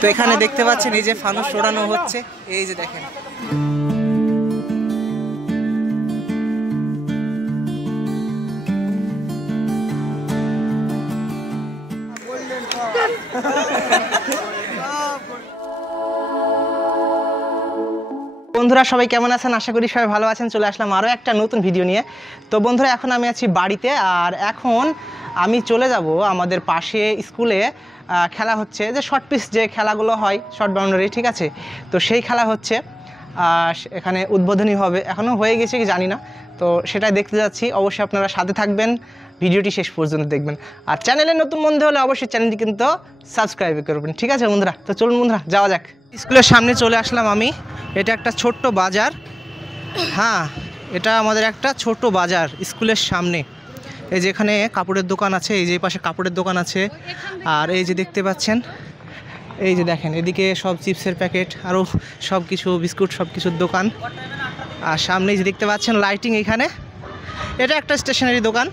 তো এখানে দেখতে পাচ্ছেন এই যে ফানুস ওড়ানো হচ্ছে, এই যে দেখেন। বন্ধুরা সবাই কেমন আছেন? আশা করি সবাই ভালো আছেন। চলে আসলাম আরও একটা নতুন ভিডিও নিয়ে। তো বন্ধুরা এখন আমি আছি বাড়িতে, আর এখন আমি চলে যাব আমাদের পাশে স্কুলে খেলা হচ্ছে, যে শর্ট পিচ যে খেলাগুলো হয়, শর্ট বাউন্ডারি, ঠিক আছে। তো সেই খেলা হচ্ছে, এখানে উদ্বোধনী হবে, এখনও হয়ে গেছে কি জানি না। তো সেটাই দেখতে যাচ্ছি, অবশ্যই আপনারা সাথে থাকবেন, ভিডিওটি শেষ পর্যন্ত দেখবেন। আর চ্যানেলে নতুন বন্ধু হলে অবশ্যই চ্যানেলটি কিন্তু সাবস্ক্রাইব করবেন, ঠিক আছে বন্ধুরা। তো চলুন বন্ধুরা যাওয়া যাক। স্কুলের সামনে চলে আসলাম আমি। এটা একটা ছোট্ট বাজার, হ্যাঁ এটা আমাদের একটা ছোট বাজার স্কুলের সামনে। এই যে এখানে কাপড়ের দোকান আছে, এই যে পাশে কাপড়ের দোকান আছে, আর এই যে দেখতে পাচ্ছেন, এই যে দেখেন এদিকে সব চিপসের প্যাকেট, আরও সব কিছু বিস্কুট, সব কিছুর দোকান। আর সামনে যে দেখতে পাচ্ছেন লাইটিং, এখানে এটা একটা স্টেশনারি দোকান।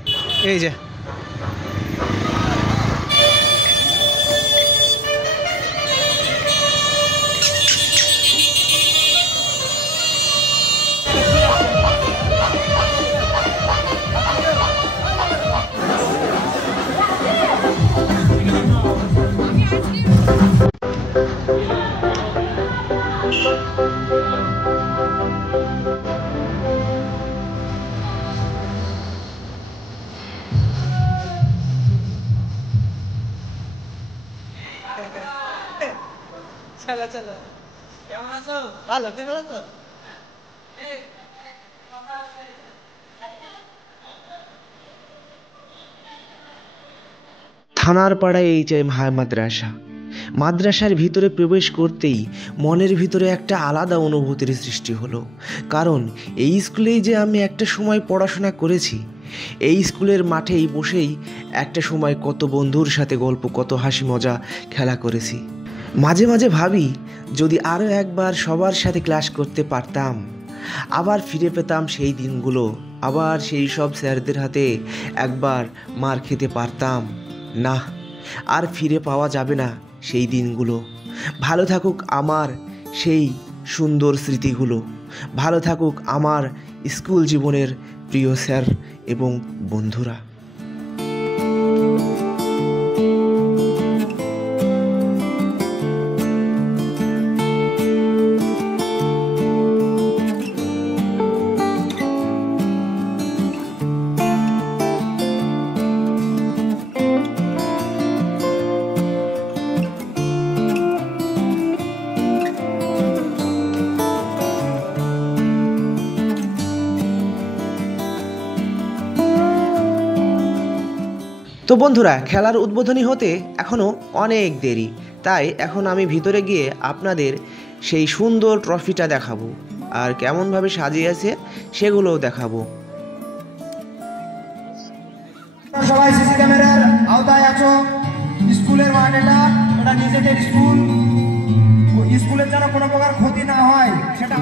এই যে চলো চলো, কেমন আছো? ভালো, তুমি ভালো আছো? থানার পাড়ায় এই যে মাদ্রাসা, মাদ্রাসার ভিতরে প্রবেশ করতেই মনের ভিতরে একটা আলাদা অনুভূতির সৃষ্টি হলো। কারণ এই স্কুলেই যে আমি একটা সময় পড়াশোনা করেছি, এই স্কুলের মাঠেই বসেই একটা সময় কত বন্ধুর সাথে গল্প, কত হাসি মজা, খেলা করেছি। মাঝে মাঝে ভাবি যদি আরও একবার সবার সাথে ক্লাস করতে পারতাম, আবার ফিরে পেতাম সেই দিনগুলো, আবার সেই সব স্যারদের হাতে একবার মার খেতে পারতাম। না, আর ফিরে পাওয়া যাবে না সেই দিনগুলো। ভালো থাকুক আমার সেই সুন্দর স্মৃতিগুলো, ভালো থাকুক আমার স্কুল জীবনের প্রিয় স্যার এবং বন্ধুরা। তো বন্ধুরা, খেলার উদ্বোধনী হতে এখনও অনেক দেরি, তাই এখন আমি ভিতরে গিয়ে আপনাদের সেই সুন্দর ট্রফিটা দেখাবো, আর কেমনভাবে সাজিয়েছে সেগুলোও দেখাবো। সবাই সিসি ক্যামেরার আওতায় আছো। স্কুলের মাঠ, এটা নিজেদের স্কুল, স্কুলের যেন কোনো প্রকার ক্ষতি না হয় সেটা।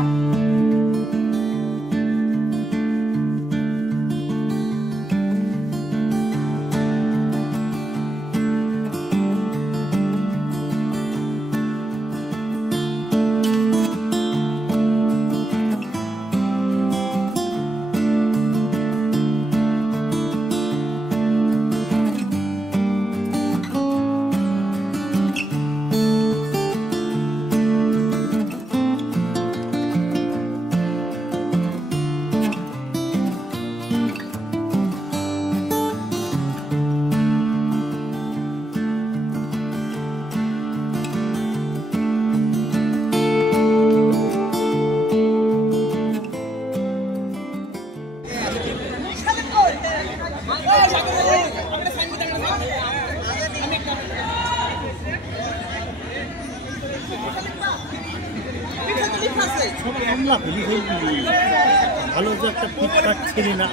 ভালো যে একটা ফিটফাট ছিলি না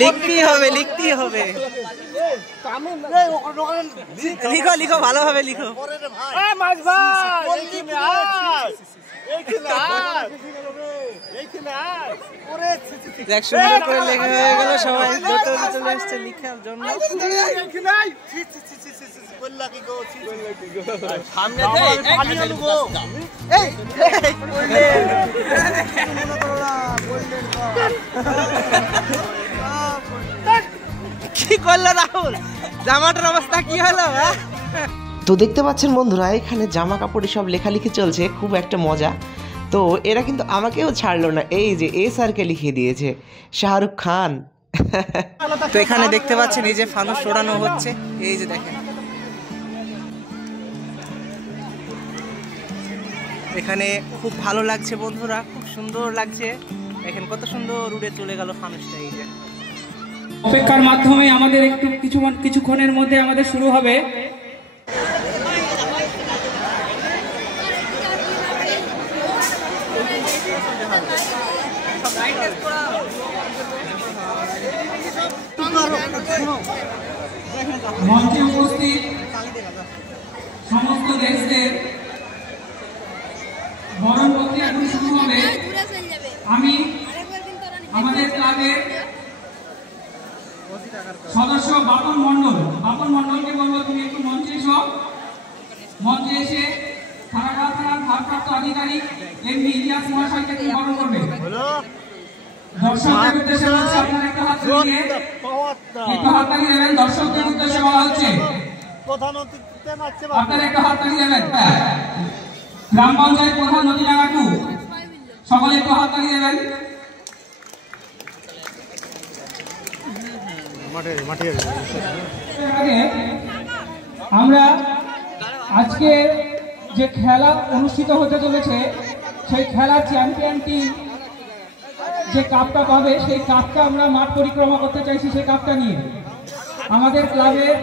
লিখতেই হবে, লিখতেই হবে। লিখো লিখো, ভালোভাবে লিখো। দেখ সুন্দর করে লেখা হয়ে গেল, সবাই চলে আসছে লিখার জন্য। কি করলো রাহুল, জামাটার অবস্থা কি হলো? তো দেখতে পাচ্ছেন বন্ধুরা, এখানে জামা কাপড়ে সব লেখালেখি চলছে, খুব একটা মজা। তো এরা কিন্তু আমাকেও ছাড়লো না, এই যে এ স্যারকে লিখিয়ে দিয়েছে শাহরুখ খান। তো এখানে দেখতে পাচ্ছেন এই যে ফানুস ওড়ানো হচ্ছে, এই যে দেখেন এখানে খুব ভালো লাগছে বন্ধুরা, খুব সুন্দর লাগছে। দেখেন কত সুন্দর উড়ে চলে গেল ফানুসটা। এই যে অপেক্ষার মাধ্যমে আমাদের একটু কিছুক্ষণের মধ্যে আমাদের শুরু হবে। মঞ্চে উপস্থিত সমস্ত দেশদের বরণ প্রক্রিয়া এখন শুরু হবে। আমি আমাদের ক্লাবের সদস্য বাপন মন্ডলকে বলবো তুমি একটু মঞ্চে এসো। মঞ্চে এসে থানাগাঁও থানার ভারপ্রাপ্ত আধিকারিক এমপি ইলিয়াস মহাশয়কে তুমি বরণ করবে। দর্শকদের উদ্দেশ্যে বলছি, আপনারা একটু হাত তুলিয়ে দেবেন। দর্শকদের উদ্দেশ্যে বলা হচ্ছে আপনারা একটু হাত তালি দেবেন। গ্রাম পঞ্চায়েত প্রধান নদীডাঙ্গা 2, সকলে একটু হাত তালি দেবেন। আমরা আজকে যে খেলা অনুষ্ঠিত হতে চলেছে, সেই খেলার চ্যাম্পিয়ন টিম যে কাপটা পাবে, সেই কাপটা আমরা মাঠ পরিক্রমা করতে চাইছি। সেই কাপটা নিয়ে আমাদের ক্লাবের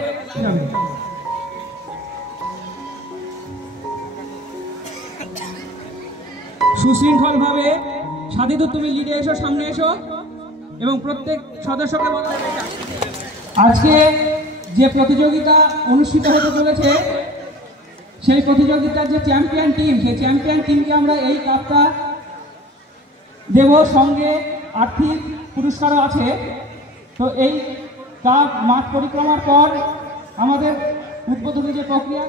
সুশৃঙ্খল ভাবে সাদিদু তুমি লিডে এসো, সামনে এসো এবং প্রত্যেক সদস্যকে বলা আজকে যে প্রতিযোগিতা অনুষ্ঠিত হতে চলেছে, সেই প্রতিযোগিতার যে চ্যাম্পিয়ন টিম, সেই চ্যাম্পিয়ন টিমকে আমরা এই কাপটা দেব, সঙ্গে আর্থিক পুরস্কারও আছে। তো এই কাপ মাঠ পরিক্রমার পর আমাদের উদ্বোধনী যে প্রক্রিয়া,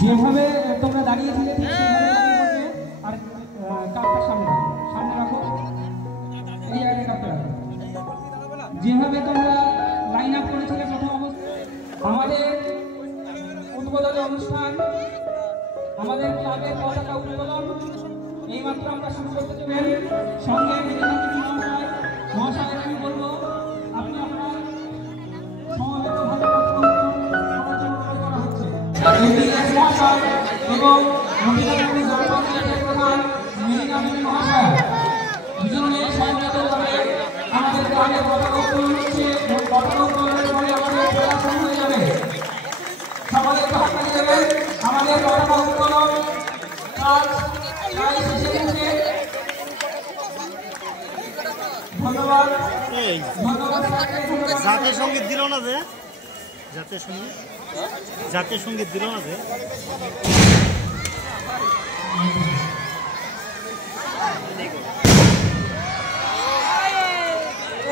যেভাবে তোমরা দাঁড়িয়েছিলে ঠিক সেভাবে দাঁড়িয়ে আর কাপটা সামনে রাখো, এই জায়গায় কাপটা রাখো। যেভাবে তোমরা লাইন আপ করেছিলে প্রথম অবস্থায়, আমাদের উদ্বোধনী অনুষ্ঠান, আমাদের ক্লাবের পতাকা উত্তোলন এইমাত্র আমরা শুরু করতে চাই। সঙ্গে মহাশয় আমি বলবো আপনি আপনার সমবেতভাবে করা হচ্ছে এবং প্রধান মেরিনামিনী মহাশয় দুজনে সমবেতভাবে আমাদের গ্রামের পতাকা উত্তোলন হচ্ছে। পতাকা উত্তোলনের পরে আমাদের খেলা শুরু হয়ে যাবে। সকলে একটু হাত তালি দেবেন। আমাদের পতাকা উত্তোলন কাজ প্রায় শেষে গেছে। ধন্যবাদ। জাতীয় সঙ্গীত দিল না যে, জাতীয় সঙ্গীত দিল না যে।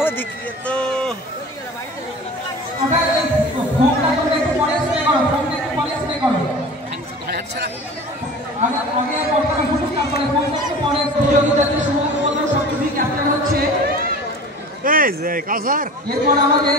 ও দেখিয়ে তো এই যে কাসার এরপর আমাদের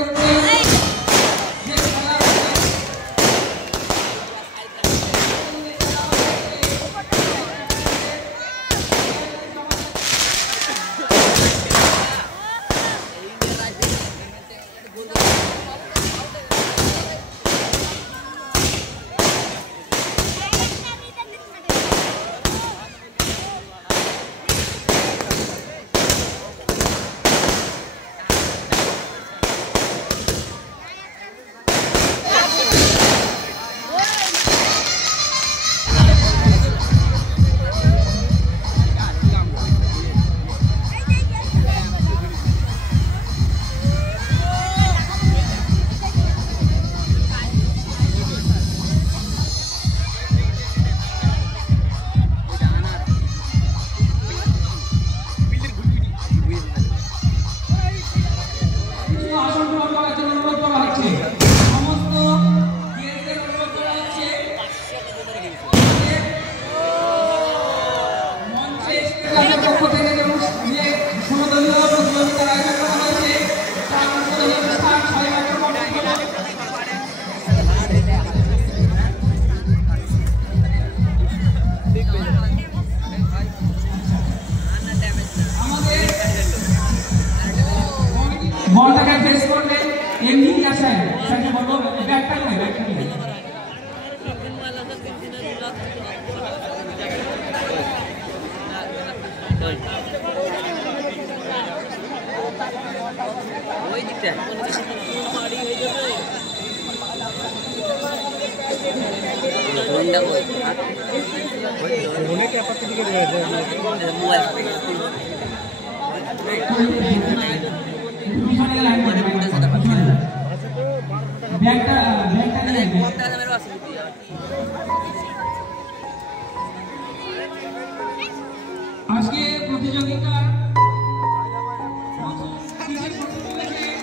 আজকে প্রতিযোগিতার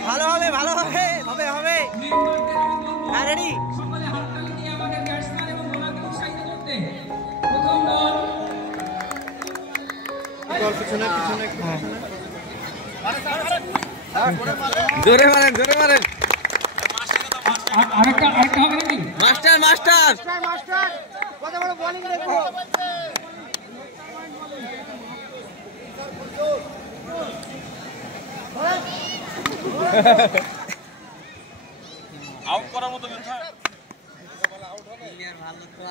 ভালো হবে ভালো হবে হবে হবে হ্যাঁ রেডি সকলে হাততালি দিয়ে আমাদের ব্যাটসম্যান এবং বোলারকে উৎসাহিত করতে প্রথম বল জোরে মারেন জোরে মারেন আরেকটা হবে নাকি মাস্টার মাস্টার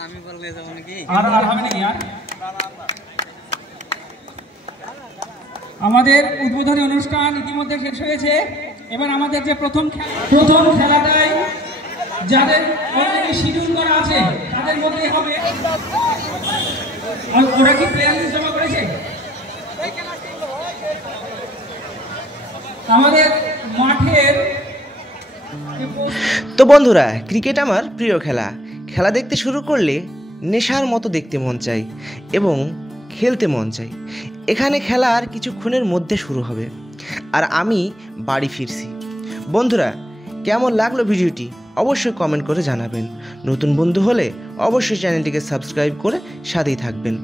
আমি বলবো যাবো নাকি আর হবে নাকি আর আমাদের উদ্বোধনী অনুষ্ঠান ইতিমধ্যে শেষ হয়েছে। এবার আমাদের যে প্রথম খেলাটাই যাদের অলরেডি শিডিউল করা আছে তাদের মধ্যেই হবে। আর ওরা কি প্লেয়ার লিস্ট জমা করেছে? আমাদের মাঠের তো বন্ধুরা, ক্রিকেট আমার প্রিয় খেলা। খেলা দেখতে শুরু করলে নেশার মতো দেখতে মন চায় এবং খেলতে মন চায়। এখানে খেলা আর কিছুক্ষণের মধ্যে শুরু হবে আর আমি বাড়ি ফিরছি। বন্ধুরা, কেমন লাগলো ভিডিওটি অবশ্যই কমেন্ট করে জানাবেন। নতুন বন্ধু হলে অবশ্যই চ্যানেলটিকে সাবস্ক্রাইব করে সাথেই থাকবেন।